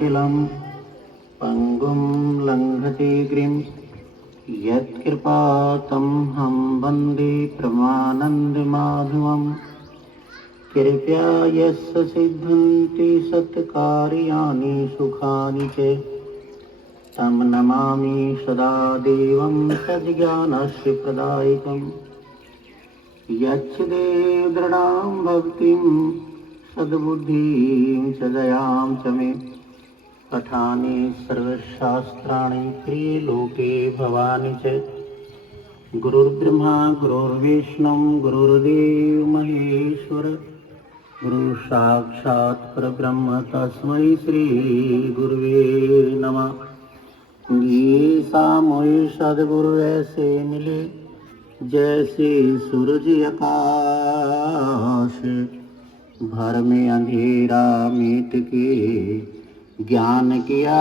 अखिलं पंगुं लंघते गिरिं यत्कृपातमहं वन्दे परमानन्दमाधवम्। कृपया यस्य सिद्धन्ति सत्कार्याणि सुखानि च तं नमामि सदा देवं सज्ज्ञानस्य प्रदायकम्। यच्छ्रेय दृढां भक्तिं सद्बुद्धिं च दयां च मे पठानि सर्वशास्त्राणि प्रिये लोके भवानि च। गुरुर्ब्रह्मा गुरुर्विष्णु गुरुर्देव महेश्वर गुरु साक्षात् परब्रह्म तस्मै श्री गुरुवे नमः। ये सामूहि सद्गुरु ऐसे मिले जैसे सूरज आकाश, भर में अंधेरा मिट के ज्ञान किया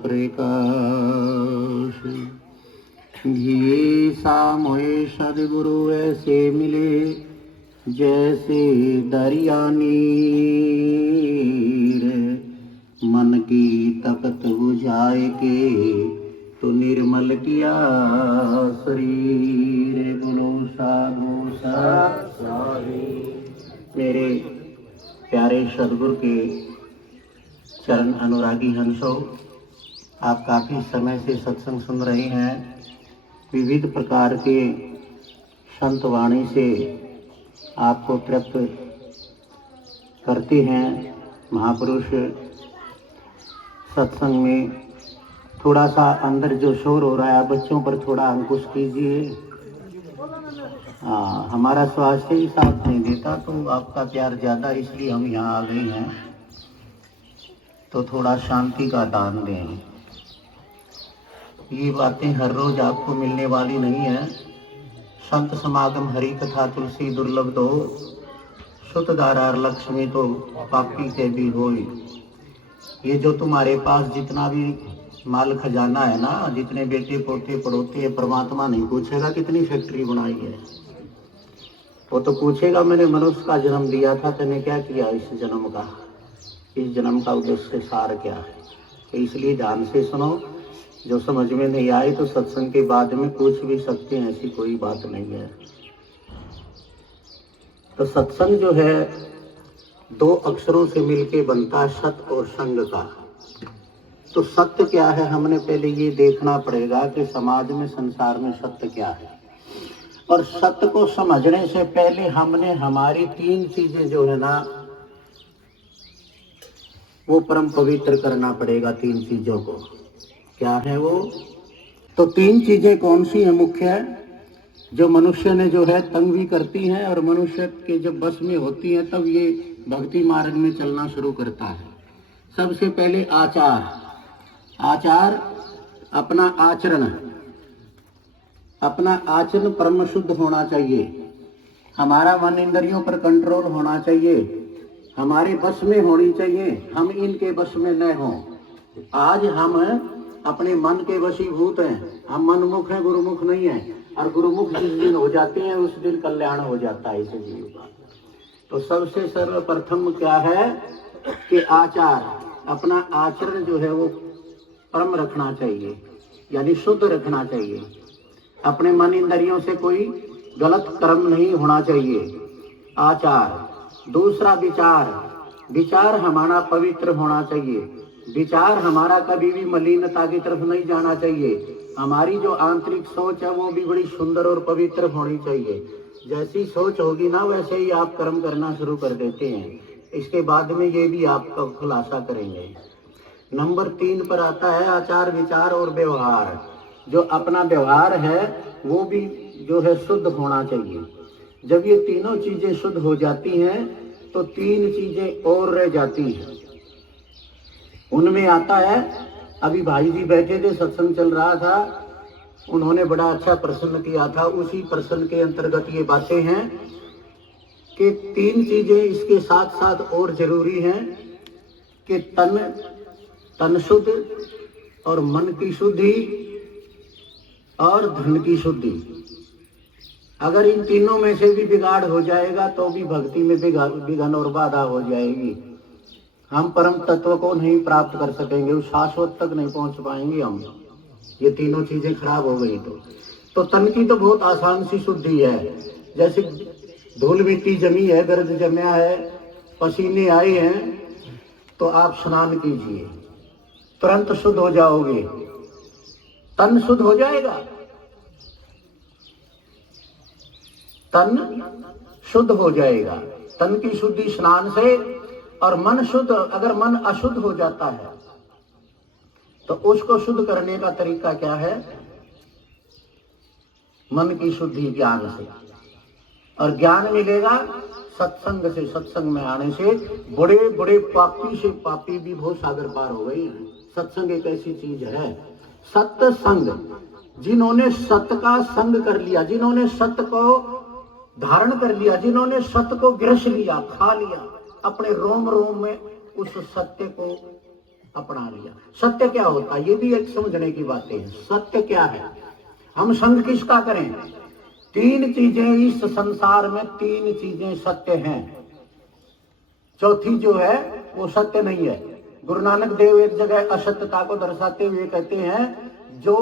प्रकाश। ये सामूहि सद्गुरु ऐसे मिले जैसे दरिया नीर, मन की तपत बुझाए के तो निर्मल किया शरीर। बोलो साधु साधु। मेरे प्यारे सद्गुरु के चरण अनुरागी हंसों, आप काफ़ी समय से सत्संग सुन रहे हैं। विविध प्रकार के संत वाणी से आपको तृप्त करते हैं। महापुरुष सत्संग में थोड़ा सा अंदर जो शोर हो रहा है, बच्चों पर थोड़ा अंकुश कीजिए। हमारा स्वास्थ्य ही साथ नहीं देता, तो आपका प्यार ज़्यादा, इसलिए हम यहाँ आ गए हैं। तो थोड़ा शांति का दान दें। ये बातें हर रोज आपको मिलने वाली नहीं है। संत समागम हरि कथा तुलसी दुर्लभ दो, सुत दारार लक्ष्मी तो पापी के भी होई। ये जो तुम्हारे पास जितना भी माल खजाना है ना, जितने बेटे पोते पड़ोते हैं, परमात्मा नहीं पूछेगा कितनी फैक्ट्री बनाई है। वो तो पूछेगा मैंने मनुष्य का जन्म दिया था, तूने क्या किया इस जन्म का, इस जन्म का उद्देश्य सार क्या है। तो इसलिए ध्यान से सुनो। जो समझ में नहीं आए तो सत्संग के बाद में पूछ भी सकते हैं, ऐसी कोई बात नहीं है। तो सत्संग जो है दो अक्षरों से मिलके बनता है, सत्य और संग का। तो सत्य क्या है, हमने पहले ये देखना पड़ेगा कि समाज में संसार में सत्य क्या है। और सत्य को समझने से पहले हमने हमारी तीन चीजें जो है ना वो परम पवित्र करना पड़ेगा। तीन चीजों को क्या है वो, तो तीन चीजें कौन सी है मुख्य है, जो मनुष्य ने जो है तंग भी करती हैं और मनुष्य के जब बस में होती हैं तब ये भक्ति मार्ग में चलना शुरू करता है। सबसे पहले आचार। आचार अपना आचरण, अपना आचरण परम शुद्ध होना चाहिए। हमारा मन इंद्रियों पर कंट्रोल होना चाहिए, हमारे बस में होनी चाहिए, हम इनके बस में न हों। आज हम अपने मन के वशीभूत हैं, हम मनमुख हैं, गुरुमुख नहीं हैं। और गुरुमुख जिस दिन हो जाते हैं उस दिन कल्याण हो जाता है इस जीव का। तो सबसे सर्वप्रथम क्या है कि आचार, अपना आचरण जो है वो परम रखना चाहिए, यानी शुद्ध रखना चाहिए। अपने मन इंद्रियों से कोई गलत कर्म नहीं होना चाहिए। आचार। दूसरा विचार। विचार हमारा पवित्र होना चाहिए। विचार हमारा कभी भी मलिनता की तरफ नहीं जाना चाहिए। हमारी जो आंतरिक सोच है वो भी बड़ी सुंदर और पवित्र होनी चाहिए। जैसी सोच होगी ना वैसे ही आप कर्म करना शुरू कर देते हैं। इसके बाद में ये भी आपका खुलासा करेंगे। नंबर 3 पर आता है आचार, विचार और व्यवहार। जो अपना व्यवहार है वो भी जो है शुद्ध होना चाहिए। जब ये तीनों चीजें शुद्ध हो जाती हैं तो 3 चीजें और रह जाती हैं। उनमें आता है, अभी भाई जी बैठे थे, सत्संग चल रहा था, उन्होंने बड़ा अच्छा प्रश्न किया था। उसी प्रश्न के अंतर्गत ये बातें हैं कि 3 चीजें इसके साथ साथ और जरूरी हैं कि तन शुद्ध और मन की शुद्धि और धन की शुद्धि। अगर इन तीनों में से भी बिगाड़ हो जाएगा तो भी भक्ति में विघन और बाधा हो जाएगी। हम परम तत्व को नहीं प्राप्त कर सकेंगे, उस शाश्वत तक नहीं पहुंच पाएंगे हम। ये तीनों चीजें खराब हो गई तो तन की तो बहुत आसान सी शुद्धि है। जैसे धूल मिट्टी जमी है, गर्द जमा है, पसीने आए हैं, तो आप स्नान कीजिए, तुरंत शुद्ध हो जाओगे, तन शुद्ध हो जाएगा। तन शुद्ध हो जाएगा, तन की शुद्धि स्नान से। और मन शुद्ध, अगर मन अशुद्ध हो जाता है तो उसको शुद्ध करने का तरीका क्या है? मन की शुद्धि ज्ञान से। और ज्ञान मिलेगा सत्संग से, सत्संग में आने से। बड़े बड़े पापी से पापी भी बहुत सागर पार हो गई। सत्संग एक ऐसी चीज है, सत्संग, जिन्होंने सत्य का संग कर लिया, जिन्होंने सत्य को धारण कर लिया, जिन्होंने सत्य को ग्रस लिया, खा लिया, अपने रोम रोम में उस सत्य को अपना लिया। सत्य क्या होता है, ये भी एक समझने की बातें है। सत्य क्या है? हम संग किसका करें? तीन चीजें इस संसार में, तीन चीजें सत्य हैं, चौथी जो है वो सत्य नहीं है। गुरु नानक देव एक जगह असत्यता को दर्शाते हुए कहते हैं, जो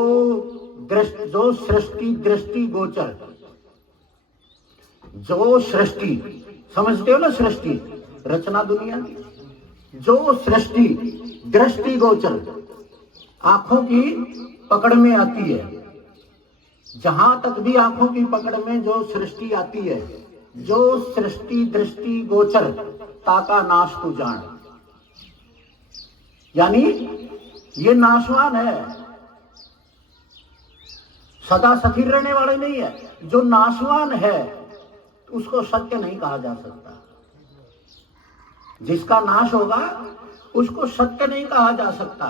सृष्टि दृष्टि गोचर, जो सृष्टि, समझते हो ना, सृष्टि रचना दुनिया की, जो सृष्टि दृष्टि गोचर आंखों की पकड़ में आती है, जहां तक भी आंखों की पकड़ में जो सृष्टि आती है, जो सृष्टि दृष्टि गोचर ताका नाश तू जान, यानी ये नाशवान है, सदा स्थिर रहने वाले नहीं है। जो नाशवान है उसको सत्य नहीं कहा जा सकता। जिसका नाश होगा उसको सत्य नहीं कहा जा सकता।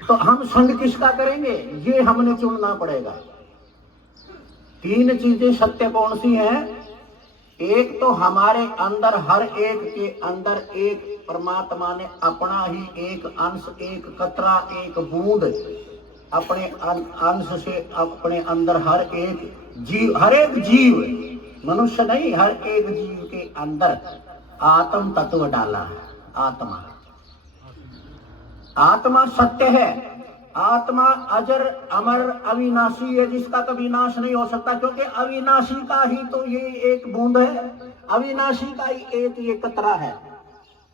तो हम संग किसका करेंगे, ये हमने चुनना पड़ेगा। तीन चीजें सत्य कौन सी हैं? एक तो हमारे अंदर, हर एक के अंदर एक परमात्मा ने अपना ही एक अंश, एक कतरा, एक बूंद अपने अंश से अपने अंदर हर एक जीव, मनुष्य नहीं, हर एक जीव के अंदर आत्म तत्व डाला है। आत्मा सत्य है, आत्मा अजर अमर अविनाशी है, जिसका कभी नाश नहीं हो सकता, क्योंकि अविनाशी का ही तो ये एक बूंद है, अविनाशी का ही एक ये कतरा है।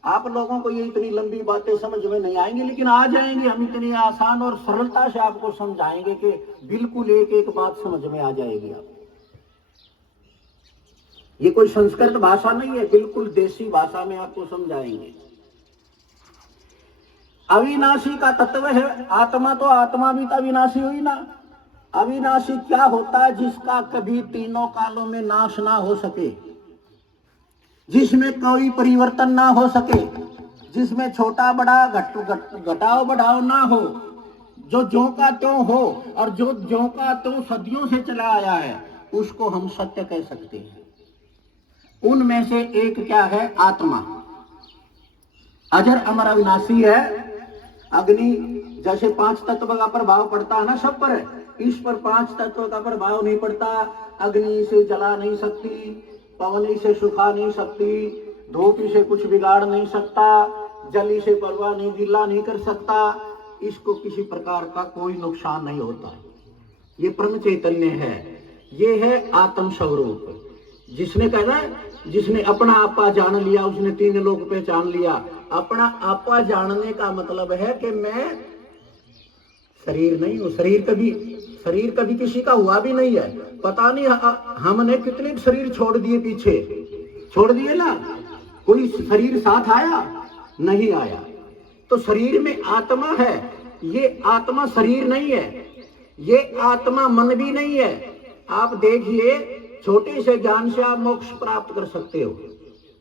आप लोगों को ये इतनी लंबी बातें समझ में नहीं आएंगी, लेकिन आ जाएंगी। हम इतनी आसान और सरलता से आपको समझाएंगे कि बिल्कुल एक एक बात समझ में आ जाएगी। आप, ये कोई संस्कृत भाषा नहीं है, बिल्कुल देसी भाषा में आपको समझाएंगे। अविनाशी का तत्व है आत्मा, तो आत्मा भी तो अविनाशी हुई ना। अविनाशी क्या होता है? जिसका कभी तीनों कालों में नाश ना हो सके, जिसमें कोई परिवर्तन ना हो सके, जिसमें छोटा बड़ा घटाव बढ़ाव ना हो, जो ज्यों का त्यों हो, और जो ज्यों का त्यों सदियों से चला आया है, उसको हम सत्य कह सकते हैं। उनमें से एक क्या है? आत्मा अजर अमर अविनाशी है। अग्नि जैसे 5 तत्व का प्रभाव पड़ता है ना सब पर, इस पर 5 तत्व का प्रभाव नहीं पड़ता। अग्नि से जला नहीं सकती, पवन से सुखा नहीं सकती, धूप से कुछ बिगाड़ नहीं सकता, जल से परवाह नहीं, गिला नहीं कर सकता, इसको किसी प्रकार का कोई नुकसान नहीं होता। ये परम चैतन्य है, ये है आत्म स्वरूप। जिसने कहा, जिसने अपना आपा जान लिया, उसने 3 लोक पहचान लिया। अपना आपा जानने का मतलब है कि मैं शरीर नहीं हूं। शरीर कभी किसी का हुआ भी नहीं है। पता नहीं हमने कितने शरीर छोड़ दिए, पीछे छोड़ दिए ना, कोई शरीर साथ आया नहीं आया। तो शरीर में आत्मा है, ये आत्मा शरीर नहीं है, ये आत्मा मन भी नहीं है। आप देखिए, छोटे से ज्ञान से आप मोक्ष प्राप्त कर सकते हो।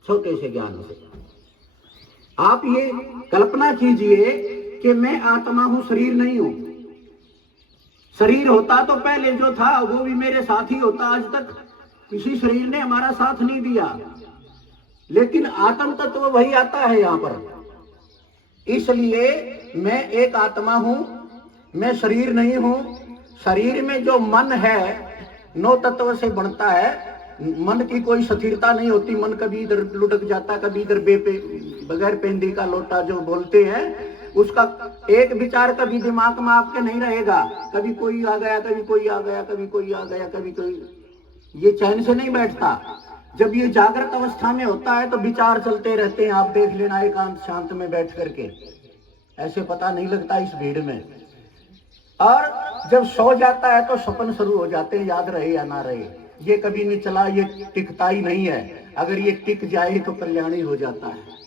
छोटे से ज्ञान से आप ये कल्पना कीजिए कि मैं आत्मा हूं, शरीर नहीं हूं। शरीर होता तो पहले जो था वो भी मेरे साथ ही होता। आज तक किसी शरीर ने हमारा साथ नहीं दिया, लेकिन आत्म तत्व वही आता है यहां पर। इसलिए मैं एक आत्मा हूं, मैं शरीर नहीं हूं। शरीर में जो मन है 9 तत्व से बनता है। मन की कोई स्थिरता नहीं होती, मन कभी इधर लुढ़क जाता, कभी इधर बगैर पेंदी का लोटा जो बोलते हैं, उसका एक विचार कभी दिमाग में आपके नहीं रहेगा। कभी कोई आ गया, कभी कोई आ गया, कभी कोई आ गया, कभी कोई, ये चैन से नहीं बैठता। जब ये जागृत अवस्था में होता है तो विचार चलते रहते हैं। आप देख लेना एकांत शांत में बैठ करके, ऐसे पता नहीं लगता इस भीड़ में। और जब सो जाता है तो सपन शुरू हो जाते हैं, याद रहे या ना रहे। ये कभी नहीं चला, ये टिकता ही नहीं है। अगर ये टिक जाए तो कल्याणी हो जाता है।